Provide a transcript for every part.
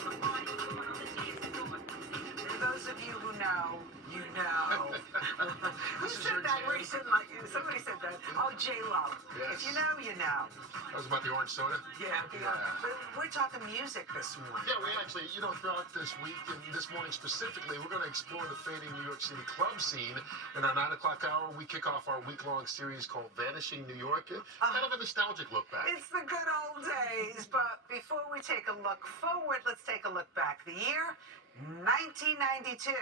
For those of you who know, you know. Who This is said your that jam? recently? Somebody said that. Oh, J-Lo. Yes. If you know, you know. That was about the orange soda? Yeah. Yeah. But we're talking music this morning. Yeah, we actually, throughout this week and this morning specifically, we're going to explore the fading New York City club scene. In our 9 o'clock hour, we kick off our week-long series called Vanishing New York. Kind of a nostalgic look back. It's the good old days. But before we take a look forward, let's take a look back. The year 1992.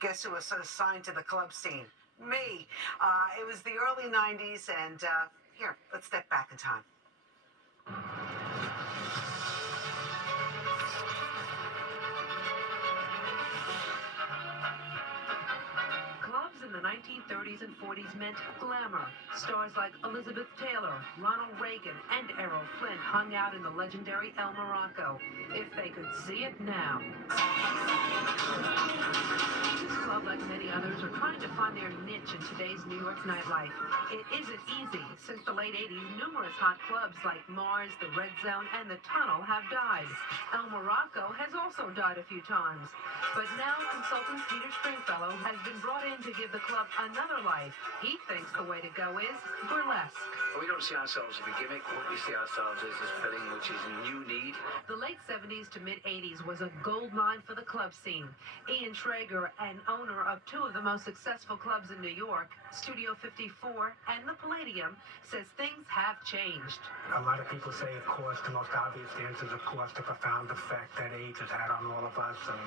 Guess who was assigned to the club scene? Me. It was the early 90s, and here, let's step back in time. Clubs in the 1930s and 40s meant glamour. Stars like Elizabeth Taylor, Ronald Reagan, and Errol Flynn hung out in the legendary El Morocco. If they could see it now. This club, like many others, are trying to find their niche in today's New York nightlife. It isn't easy. Since the late 80s, numerous hot clubs like Mars, the Red Zone, and the Tunnel have died. El Morocco has also died a few times. But now consultant Peter Stringfellow has been brought in to give the club another life. He thinks the way to go is burlesque. We don't see ourselves as a gimmick. What we see ourselves as filling which is a new need. The late 70s to mid 80s was a gold mine for the club scene. Ian Schrager, an owner of two of the most successful clubs in New York, Studio 54 and the Palladium, says things have changed. A lot of people say, of course, the most obvious answer is, of course, the profound effect that AIDS has had on all of us and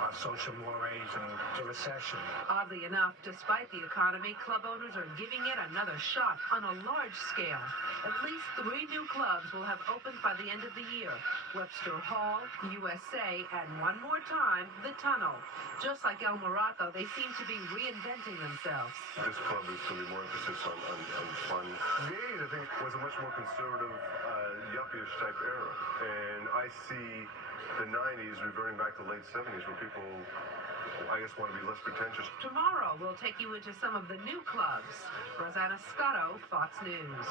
our social mores and the recession. Oddly enough, despite the economy, club owners are giving it another shot on a large scale. At least 3 new clubs will have opened by the end of the year. Webster Hall, USA, and one more time, the Tunnel. Just like El Morocco, they seem to be reinventing themselves. This club is going to be more emphasis on fun. The 80s, I think, was a much more conservative, yuppie-ish type era. And I see the 90s reverting back to the late 70s where people, I guess, want to be less pretentious. Tomorrow, we'll take you into some of the new clubs. Rosanna Scotto, Fox News.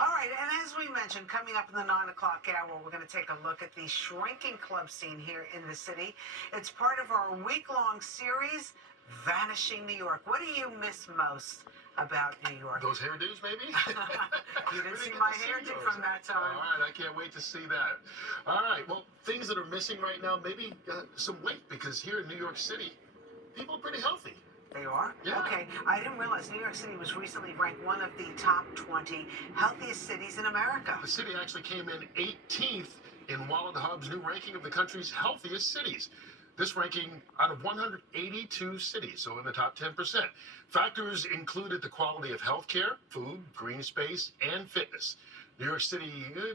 All right, and as we mentioned, coming up in the 9 o'clock hour, we're going to take a look at the shrinking club scene here in the city. It's part of our week-long series, Vanishing New York. What do you miss most about New York? Those hairdos, maybe? You didn't see my hairdo from that time. All right, I can't wait to see that. All right, well, things that are missing right now, maybe some weight, because here in New York City, people are pretty healthy. They are? Yeah. Okay. I didn't realize New York City was recently ranked one of the top 20 healthiest cities in America. The city actually came in 18th in Wallet Hub's new ranking of the country's healthiest cities. This ranking out of 182 cities, so in the top 10%. Factors included the quality of healthcare, food, green space, and fitness. New York City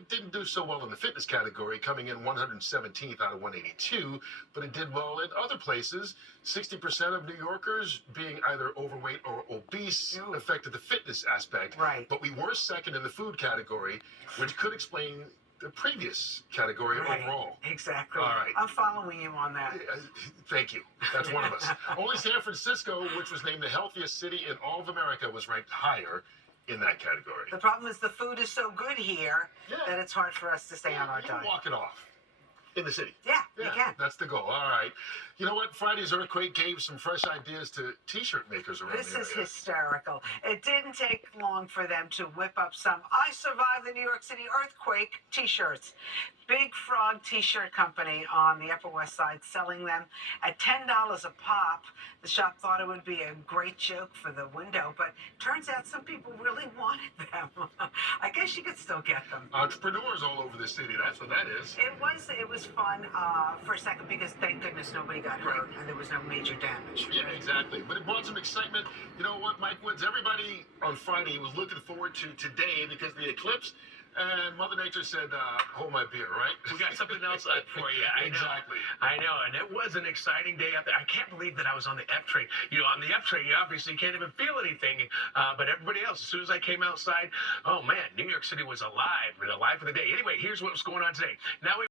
didn't do so well in the fitness category, coming in 117th out of 182, but it did well in other places. 60% of New Yorkers being either overweight or obese affected the fitness aspect. Right. But we were second in the food category, which could explain the previous category overall. Exactly. All right. I'm following you on that. Thank you. That's one of us. Only San Francisco, which was named the healthiest city in all of America, was ranked higher in that category. The problem is the food is so good here that it's hard for us to stay on our You can diet. walk it off in the city. Yeah, you can. That's the goal. All right. You know what? Friday's earthquake gave some fresh ideas to T-shirt makers around This the is area. hysterical. It didn't take long for them to whip up some I Survived the New York City Earthquake t-shirts. Big Frog T-shirt company on the Upper West Side selling them at $10 a pop. The shop thought it would be a great joke for the window, but turns out some people really wanted them. I guess you could still get them. Entrepreneurs all over the city. That's what that is. It was fun for a second because thank goodness nobody got hurt and there was no major damage. Yeah, exactly. But it brought some excitement. You know what, Mike Woods? Everybody on Friday was looking forward to today because of the eclipse. And Mother Nature said, hold my beer, right? We got something else for you. Exactly. I know. And it was an exciting day out there. I can't believe that I was on the F train. You know, on the F train, you obviously can't even feel anything. But everybody else, as soon as I came outside, oh, man, New York City was alive. The life of the day. Anyway, here's what was going on today. Now we